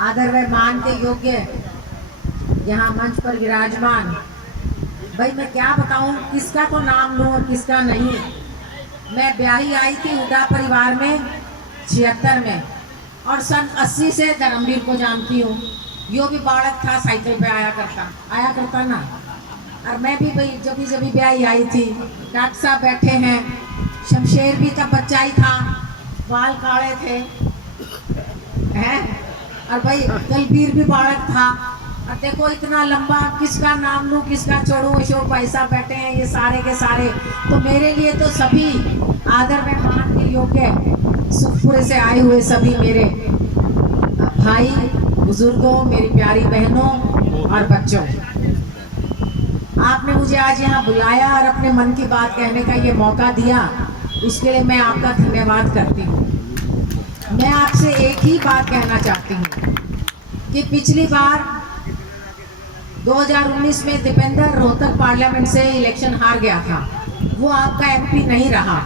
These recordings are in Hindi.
आदर व मान के योग्य यहाँ मंच पर विराजमान, भाई मैं क्या बताऊं, किसका तो नाम लूं और किसका नहीं। मैं ब्याही आई थी हुड्डा परिवार में 76 में, और सन 80 से धर्मवीर को जानती हूँ। यो भी बालक था, साइकिल पे आया करता ना। और मैं भी भाई जब ब्याही आई थी, डॉक्टर साहब बैठे हैं, शमशेर भी तब बच्चा ही था, बाल काले थे हैं, और भाई दलबीर भी बालक था। और देखो इतना लंबा, किसका नाम लूं किसका छोड़ूं, अशोक भाई साहब बैठे हैं, ये सारे के सारे। तो मेरे लिए तो सभी आदर में मान के योग्य, सुखपुर से आए हुए सभी मेरे भाई बुजुर्गों, मेरी प्यारी बहनों और बच्चों, आपने मुझे आज यहाँ बुलाया और अपने मन की बात कहने का ये मौका दिया, उसके लिए मैं आपका धन्यवाद करती हूँ। मैं आपसे एक ही बात कहना चाहती हूँ कि पिछली बार 2019 में दीपेंद्र रोहतक पार्लियामेंट से इलेक्शन हार गया था, वो आपका एमपी नहीं रहा,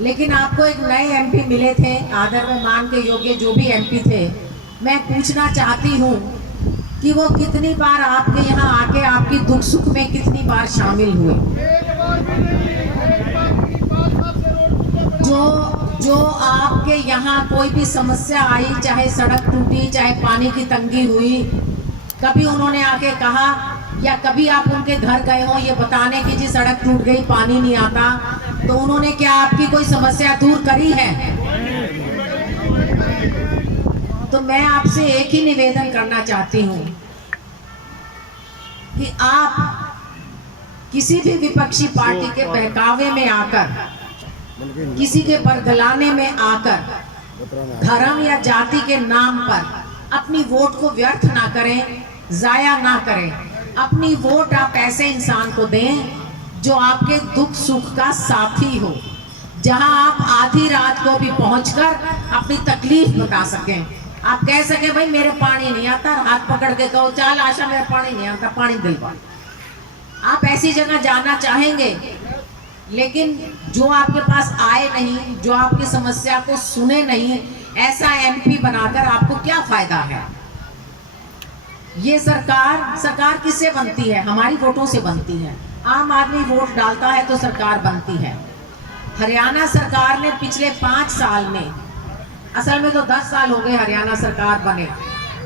लेकिन आपको एक नए एमपी मिले थे, आदर में मान के योग्य जो भी एमपी थे। मैं पूछना चाहती हूँ कि वो कितनी बार आपके यहाँ आके आपकी दुख सुख में कितनी बार शामिल हुए। जो आपके यहाँ कोई भी समस्या आई, चाहे सड़क टूटी, चाहे पानी की तंगी हुई, कभी उन्होंने आके कहा, या कभी आप उनके घर गए हो ये बताने की जी सड़क टूट गई, पानी नहीं आता, तो उन्होंने क्या आपकी कोई समस्या दूर करी है? तो मैं आपसे एक ही निवेदन करना चाहती हूँ कि आप किसी भी विपक्षी पार्टी के बहकावे में आकर, किसी के बरगलाने में आकर, धर्म या जाति के नाम पर अपनी वोट को व्यर्थ ना करें, जाया ना करें। अपनी वोट आप ऐसे इंसान को दें जो आपके दुख सुख का साथी हो, जहां आप आधी रात को भी पहुंचकर अपनी तकलीफ बता सकें। आप कह सके भाई मेरे पानी नहीं आता, हाथ पकड़ के कहो चल आशा मेरा पानी नहीं आता, पानी दिलवा। आप ऐसी जगह जाना चाहेंगे, लेकिन जो आपके पास आए नहीं, जो आपकी समस्या को सुने नहीं, ऐसा एमपी बनाकर आपको क्या फायदा है? ये सरकार किससे बनती है? हमारी वोटों से बनती है। आम आदमी वोट डालता है तो सरकार बनती है। हरियाणा सरकार ने पिछले 5 साल में, असल में तो 10 साल हो गए हरियाणा सरकार बने,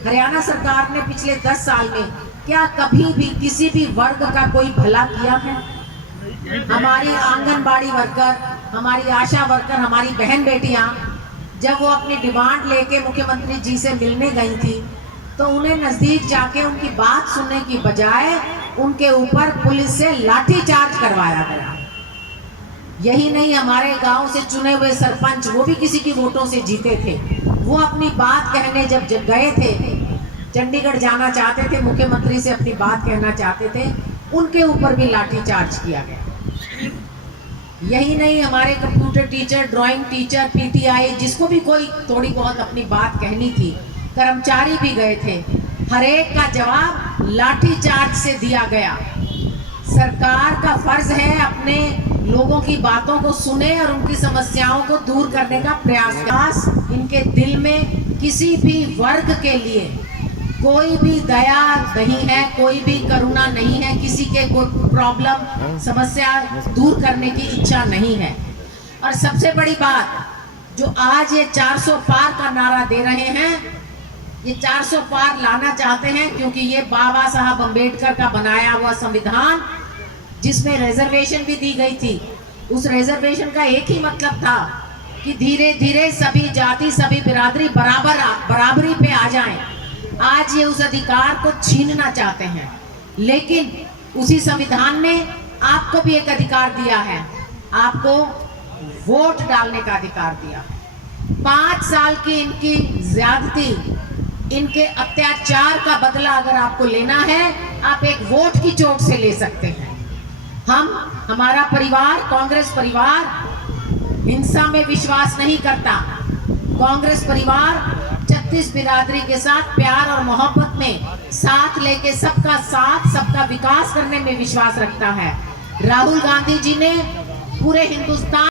हरियाणा सरकार ने पिछले 10 साल में क्या कभी भी किसी भी वर्ग का कोई भला किया है? हमारी आंगनबाड़ी वर्कर, हमारी आशा वर्कर, हमारी बहन बेटियां जब वो अपनी डिमांड लेके मुख्यमंत्री जी से मिलने गई थी, तो उन्हें नजदीक जाके उनकी बात सुनने की बजाय उनके ऊपर पुलिस से लाठीचार्ज करवाया गया। यही नहीं, हमारे गांव से चुने हुए सरपंच, वो भी किसी की वोटों से जीते थे, वो अपनी बात कहने जब गए थे, चंडीगढ़ जाना चाहते थे, मुख्यमंत्री से अपनी बात कहना चाहते थे, उनके ऊपर भी लाठीचार्ज किया गया। यही नहीं, हमारे computer teacher, drawing teacher, PTI, जिसको भी कोई थोड़ी बहुत अपनी बात कहनी थी, कर्मचारी भी गए थे, हर एक का जवाब लाठीचार्ज से दिया गया। सरकार का फर्ज है अपने लोगों की बातों को सुने और उनकी समस्याओं को दूर करने का प्रयास। इनके दिल में किसी भी वर्ग के लिए कोई भी दया नहीं है, कोई भी करुणा नहीं है, किसी के कोई प्रॉब्लम, समस्या दूर करने की इच्छा नहीं है। और सबसे बड़ी बात, जो आज ये 400 पार का नारा दे रहे हैं, ये 400 पार लाना चाहते हैं, क्योंकि ये बाबा साहब अम्बेडकर का बनाया हुआ संविधान, जिसमें रिजर्वेशन भी दी गई थी, उस रिजर्वेशन का एक ही मतलब था कि धीरे धीरे सभी जाति, सभी बिरादरी बराबरी पे आ जाएं। आज ये उस अधिकार को छीनना चाहते हैं, लेकिन उसी संविधान ने आपको भी एक अधिकार दिया है, आपको वोट डालने का अधिकार दिया। 5 साल की इनकी ज्यादती, इनके अत्याचार का बदला अगर आपको लेना है, आप एक वोट की चोट से ले सकते हैं। हमारा परिवार, कांग्रेस परिवार हिंसा में विश्वास नहीं करता। कांग्रेस परिवार 36 बिरादरी के साथ प्यार और मोहब्बत में साथ लेके सबका साथ, सबका विकास करने में विश्वास रखता है। राहुल गांधी जी ने पूरे हिंदुस्तान